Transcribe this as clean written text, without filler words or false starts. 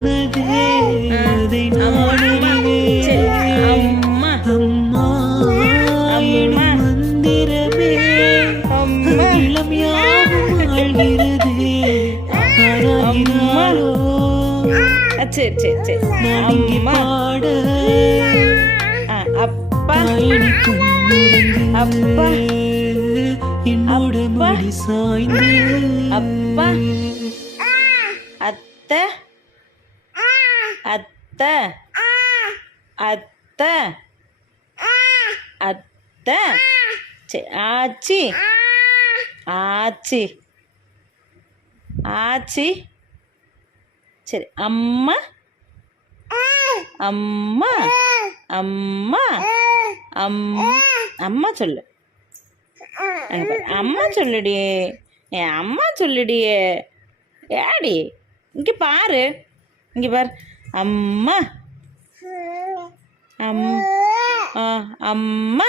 அதை நான் அறிவேன். அம்மா எனும் மந்திரமே இளம் யாவும் ஆழ்கிறதே. ஆராயினாரோ நான் இங்கே பாட பயணிக்கும் அப்பா என்னோட மடி சாய்ந்து அப்பா அத்தை அத்தை அத்தை அத்தை சரி ஆச்சி ஆச்சி ஆச்சி சரி அம்மா அம்மா அம்மா அம்மா சொல்லு அம்மா சொல்லுடியே என் அம்மா சொல்லுடியே ஏடி இங்கே பாரு இங்கே பாரு அம்மா அம்மா